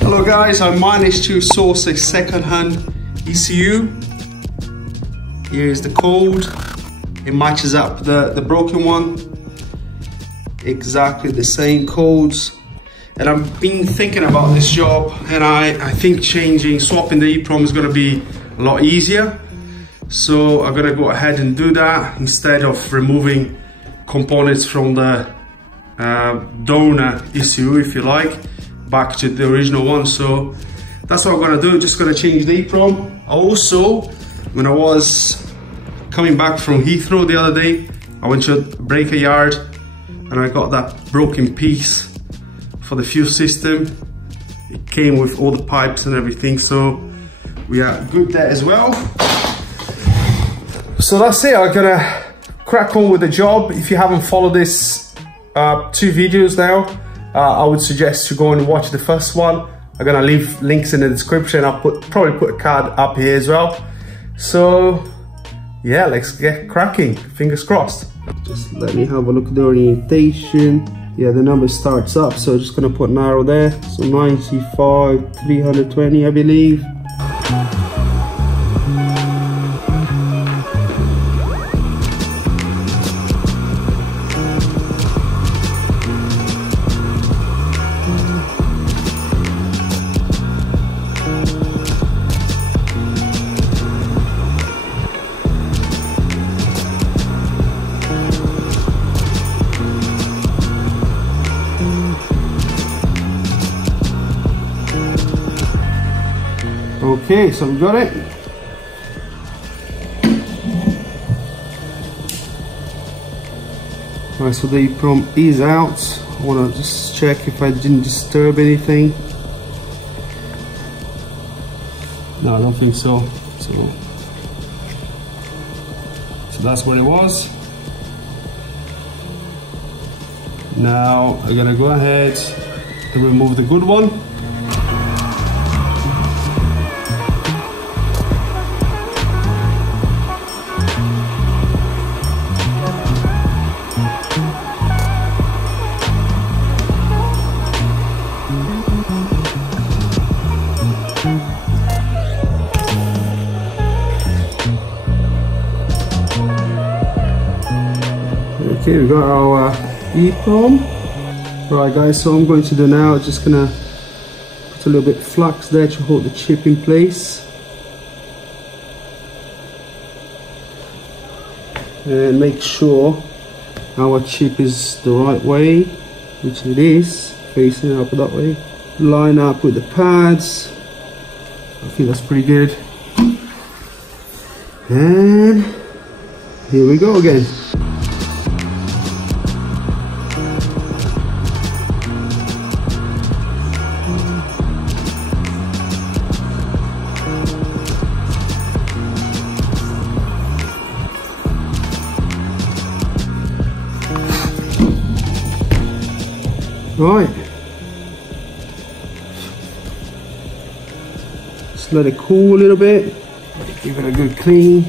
Hello guys, I managed to source a second-hand ECU. Here is the code. It matches up the broken one. Exactly the same codes. And I've been thinking about this job, and I think swapping the EEPROM is gonna be a lot easier. So I'm gonna go ahead and do that instead of removing components from the donor ECU, if you like, back to the original one. So that's what I'm gonna do, just gonna change the EEPROM. Also, when I was coming back from Heathrow the other day, I went to a breaker yard and I got that broken piece for the fuel system. It came with all the pipes and everything, so we are good there as well. So that's it, I'm gonna crack on with the job. If you haven't followed this 2 videos now, I would suggest you go and watch the first one. I'm gonna leave links in the description. I'll probably put a card up here as well. So yeah, let's get cracking, fingers crossed. Just let me have a look at the orientation. Yeah, the number starts up, so just gonna put an arrow there. So 95, 320, I believe. Okay, so we got it. Alright, so the EEPROM is out. I want to just check if I didn't disturb anything. No, I don't think so. So that's what it was. Now I'm gonna go ahead and remove the good one. Okay, we got our EEPROM. Right guys, so I'm going to do now, just gonna put a little bit of flux there to hold the chip in place. And make sure our chip is the right way, which it is, facing up that way. Line up with the pads. I think that's pretty good. And here we go again. Right, just let it cool a little bit, give it a good clean.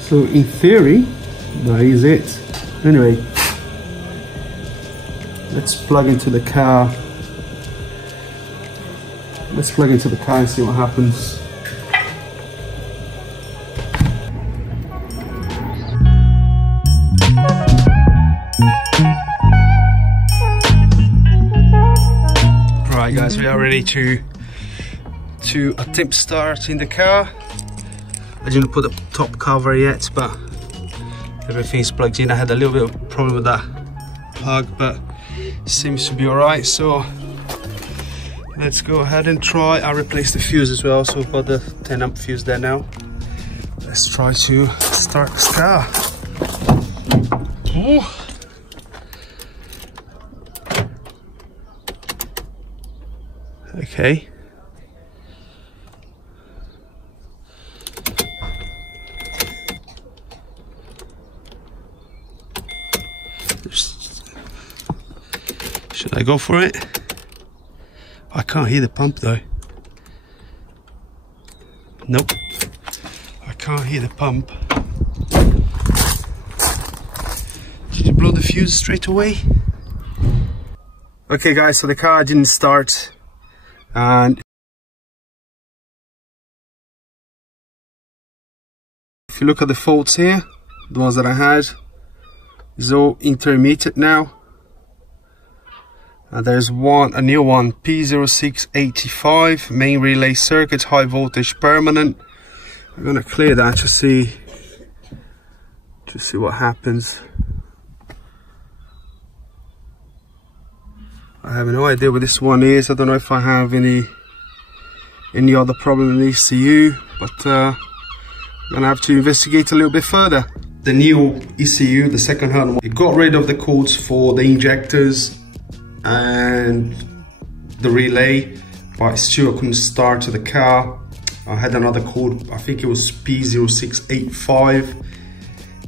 So in theory, that is it. Anyway, let's plug into the car. Let's plug into the car and see what happens. Right guys, we are ready to attempt starting the car. I didn't put the top cover yet, but everything's plugged in. I had a little bit of problem with that plug, but seems to be alright. So let's go ahead and try. I replaced the fuse as well, so we've got the 10 amp fuse there now. Let's try to start this car. Ooh. Okay. Should I go for it? I can't hear the pump though. Nope. I can't hear the pump. Did you blow the fuse straight away? Okay guys, so the car didn't start, and if you look at the faults here, the ones that I had, is all intermittent now. And there's a new one, P0685, main relay circuit, high voltage permanent. I'm gonna clear that to see what happens. I have no idea what this one is. I don't know if I have any other problem in the ECU, but I'm gonna have to investigate a little bit further. The new ECU, the second hand one, it got rid of the codes for the injectors and the relay, but still I couldn't start the car. I had another code, I think it was P0685,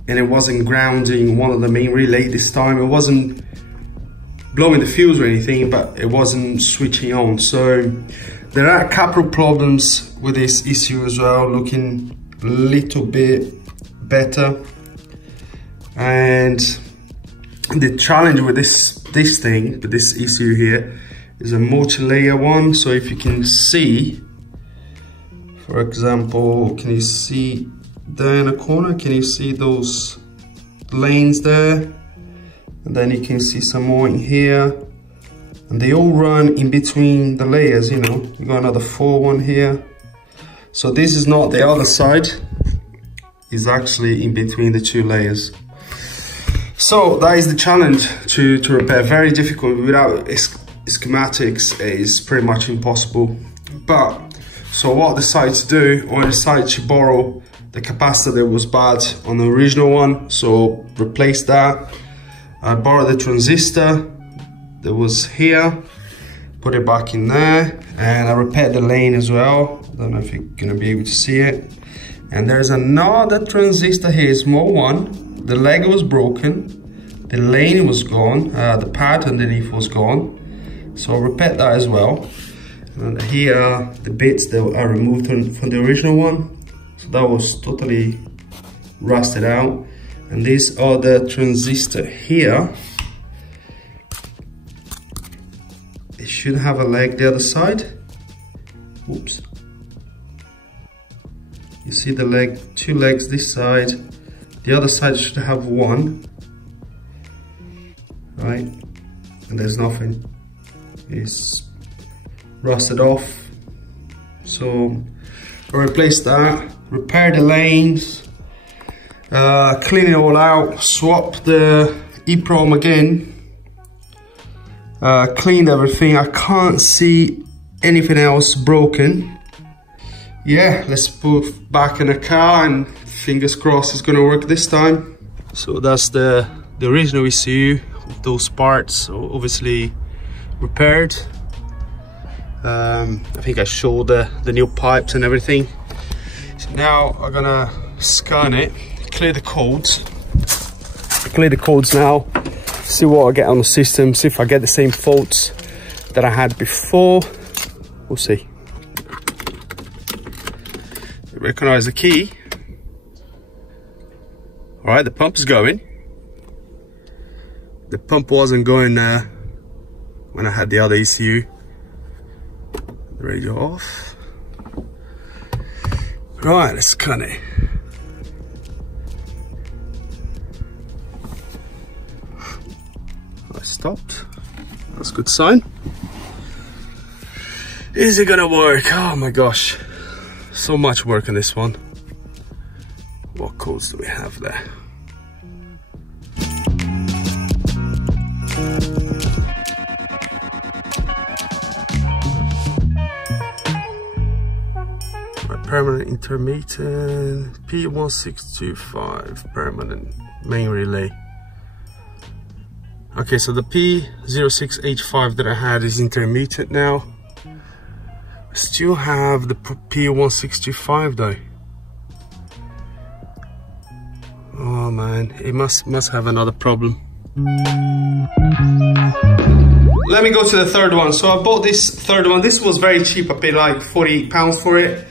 and it wasn't grounding one of the main relay this time. It wasn't blowing the fuse or anything, but it wasn't switching on. So there are a couple of problems with this ECU as well, looking a little bit better. And the challenge with this ECU here is a multi-layer one. So if you can see, for example, can you see there in the corner, can you see those lanes there? And then you can see some more in here, and they all run in between the layers, you know. You got another 4 here. So this is not the other side, it's actually in between the 2 layers. So that is the challenge to repair. Very difficult. Without schematics, it's pretty much impossible. But so what I decided to do, I decided to borrow the capacitor that was bad on the original one, so replace that. I borrowed the transistor that was here, put it back in there, and I repaired the lane as well. I don't know if you're gonna be able to see it. And there's another transistor here, small one. The leg was broken, the lane was gone, the pad underneath was gone. So I repaired that as well. And here are the bits that I removed from the original one. So that was totally rusted out. And this other transistor here, it should have a leg the other side. Oops. You see the leg, 2 legs this side. The other side should have 1. Right? And there's nothing. It's rusted off. So I replaced that, repair the lanes, clean it all out, swap the EEPROM again, cleaned everything. I can't see anything else broken. Yeah, let's put back in the car and fingers crossed it's gonna work this time. So that's the original ECU, those parts obviously repaired. I think I showed the new pipes and everything. So now I'm gonna scan it, clear the codes. Clear the codes now, see what I get on the system, see if I get the same faults that I had before. We'll see. Recognize the key. All right, the pump is going. The pump wasn't going when I had the other ECU. The radio off. Right, let's cut it. I stopped. That's a good sign. Is it gonna work? Oh my gosh. So much work on this one. What codes do we have there? Permanent intermittent, P1625 permanent main relay. Okay, so the P0685 that I had is intermittent now. I still have the P1625 though. Oh man, it must have another problem. Let me go to the third one. So I bought this third one. This was very cheap. I paid like £48 for it.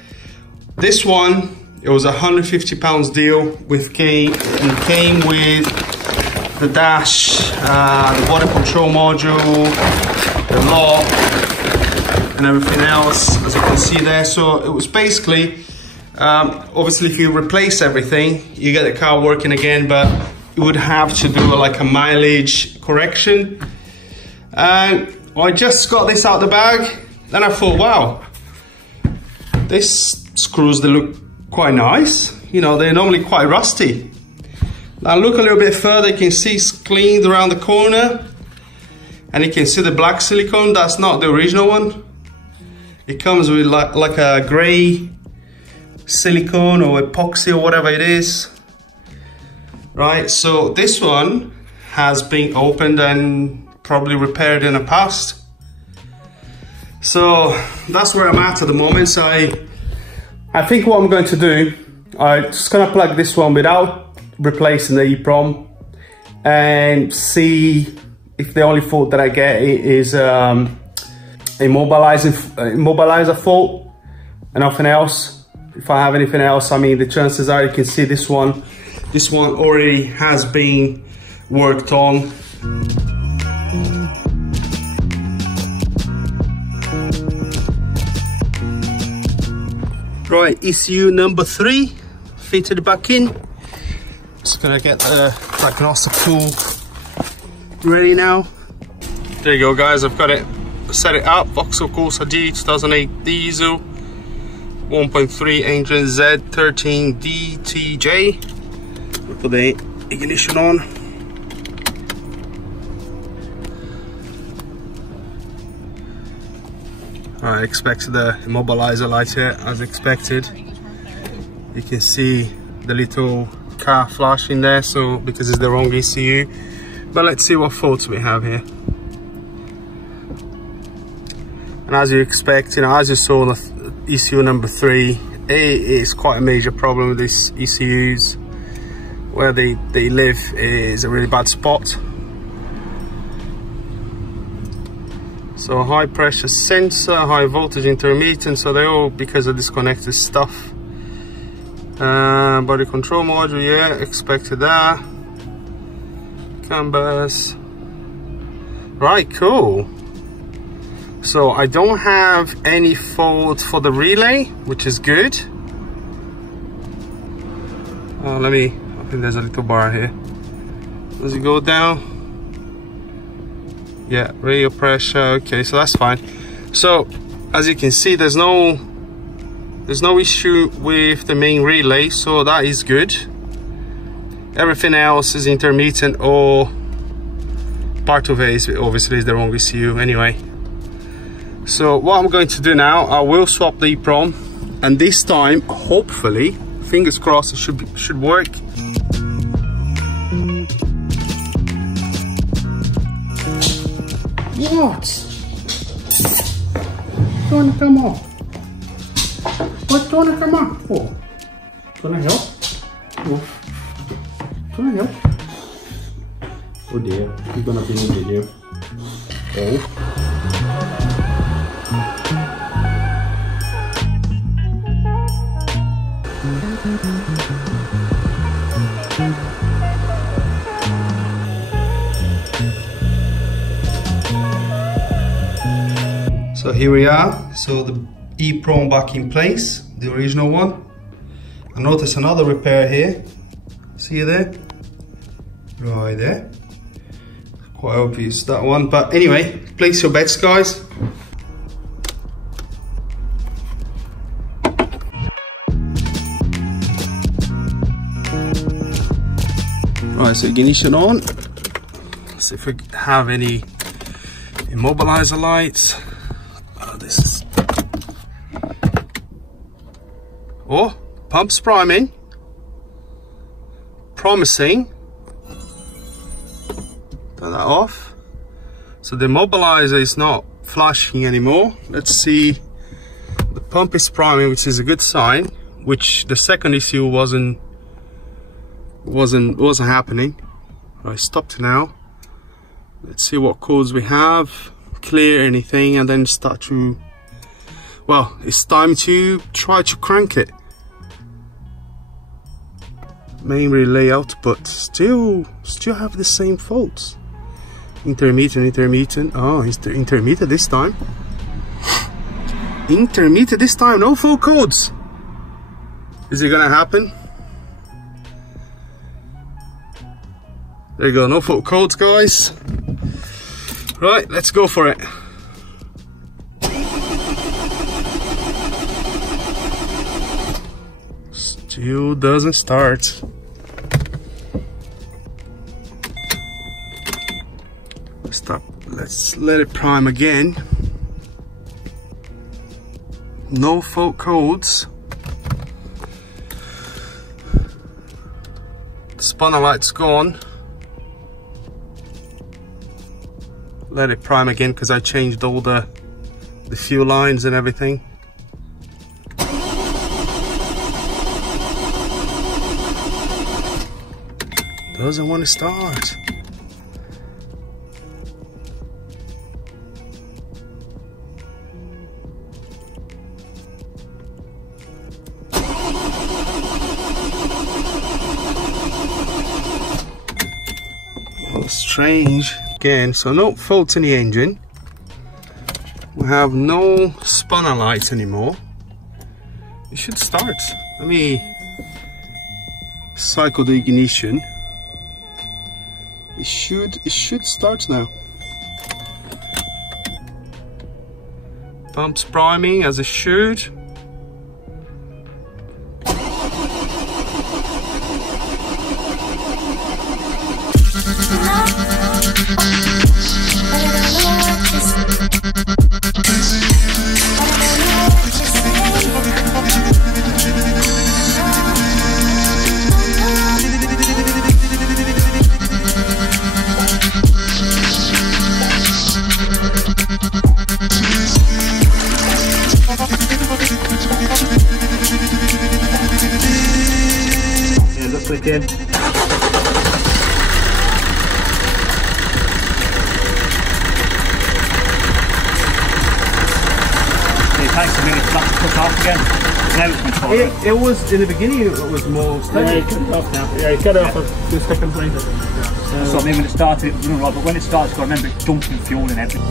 This one, it was a £150 deal. Came with the dash, the water control module, the lock, and everything else, as you can see there. So it was basically, obviously if you replace everything, you get the car working again, but you would have to do like a mileage correction. And I just got this out the bag, and I thought, wow, these screws, they look quite nice. You know, they're normally quite rusty. Now look a little bit further, you can see it's cleaned around the corner, and you can see the black silicone. That's not the original one. It comes with like a grey silicone or epoxy or whatever it is. Right, so this one has been opened and probably repaired in the past. So that's where I'm at the moment. So I think what I'm going to do, I'm just gonna plug this one without replacing the EEPROM and see if the only fault that I get is immobilizer fault and nothing else. If I have anything else, I mean, the chances are, you can see this one already has been worked on. Right, ECU number 3 fitted back in. Just gonna get the diagnostic tool ready now. There you go, guys. I've got it set it up. Vauxhall Corsa D 2008 diesel, 1.3 engine Z13 DTJ. We'll put the ignition on. I expected the immobilizer light here, as expected. You can see the little car flashing there, so because it's the wrong ECU. But let's see what faults we have here. And as you expect, you know, as you saw the ECU number 3, it is quite a major problem with these ECUs. Where they live is a really bad spot. So high pressure sensor, high voltage intermittent, so they're all because of disconnected stuff. Body control module, yeah, expected that. CAN bus. Right, cool. So I don't have any fault for the relay, which is good. I think there's a little bar here. Does it go down? Yeah, radio pressure, okay, so that's fine. So as you can see, there's no issue with the main relay, so that is good. Everything else is intermittent, or part of it is obviously the wrong ECU anyway. So what I'm going to do now, I will swap the EEPROM, and this time, hopefully, fingers crossed, it should work. What? Don't come off. What don't come off for? Gonna help? Oh. Gonna help? Oh dear, you're gonna be in the video. Oh. So here we are, so the EEPROM back in place, the original one. I noticed another repair here, see there? Right there. Quite obvious, that one, but anyway, place your bets, guys. Right, so ignition on. Let's see if we have any immobilizer lights. This is, oh, pump's priming, promising. Turn that off. So the immobilizer is not flashing anymore. Let's see, the pump is priming, which is a good sign, which the second issue wasn't happening. Right, stopped now. see what codes we have, clear anything, and then start to, well, it's time to try to crank it. Main relay output still have the same faults. Intermittent. Oh, it's the intermittent this time. Intermittent this time, no fault codes. Is it gonna happen? There you go, no fault codes, guys. Right, let's go for it. Still doesn't start. Stop. Let's let it prime again. No fault codes. The spanner light's gone. Let it prime again because I changed all the fuel lines and everything. Doesn't want to start. Strange again, so no faults in the engine. We have no spanner lights anymore. It should start. Let me cycle the ignition. It should start now. Pumps priming as it should. Yeah, looks like it. It takes a minute for that to cut off again. Now it's much harder. It was in the beginning. It was more steady. Yeah, you cut it off now. Yeah, you cut it off a few seconds later. So I mean, when it started, it was running right, but when it starts, you've got to remember it's dumping fuel and everything.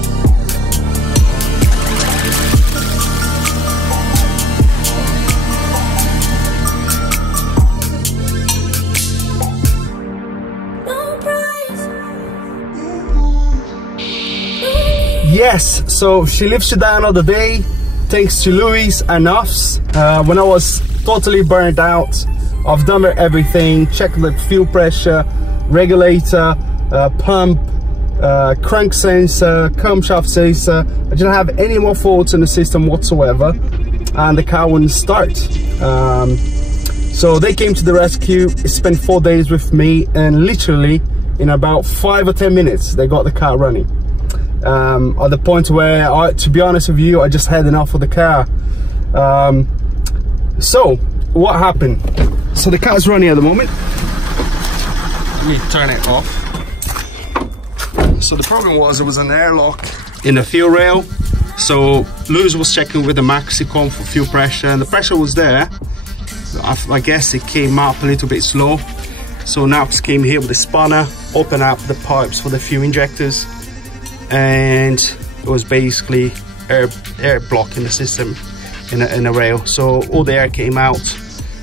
Yes, so she lives to die another day, thanks to Louis and us. When I was totally burned out, I've done everything, checked the fuel pressure, regulator, pump, crank sensor, camshaft sensor. I didn't have any more faults in the system whatsoever, and the car wouldn't start. So they came to the rescue, spent 4 days with me, and literally in about 5 or 10 minutes they got the car running. At the point where, to be honest with you, I just had enough of the car. So what happened? So the car's running at the moment. Let me turn it off. So the problem was there was an airlock in the fuel rail. So Lewis was checking with the Maxicom for fuel pressure, and the pressure was there. I guess it came up a little bit slow. So Naps came here with the spanner, opened up the pipes for the fuel injectors, and it was basically air blocking the system in a rail. So all the air came out,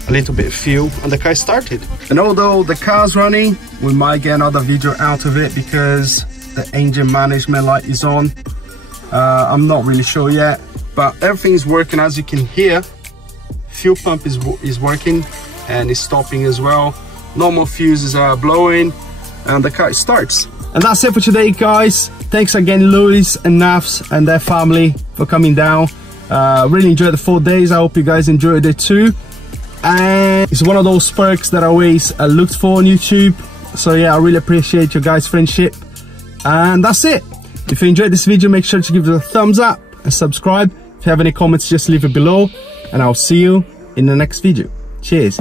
a little bit of fuel, and the car started. And although the car's running, we might get another video out of it because the engine management light is on. I'm not really sure yet, but everything's working. As you can hear, fuel pump is working and it's stopping as well. No more fuses are blowing, and the car starts. And that's it for today, guys. Thanks again, Louis and Nafs and their family for coming down. Really enjoyed the 4 days. I hope you guys enjoyed it too. And it's one of those perks that I always looked for on YouTube. So yeah, I really appreciate your guys' friendship. And that's it. If you enjoyed this video, make sure to give it a thumbs up and subscribe. If you have any comments, just leave it below. And I'll see you in the next video. Cheers.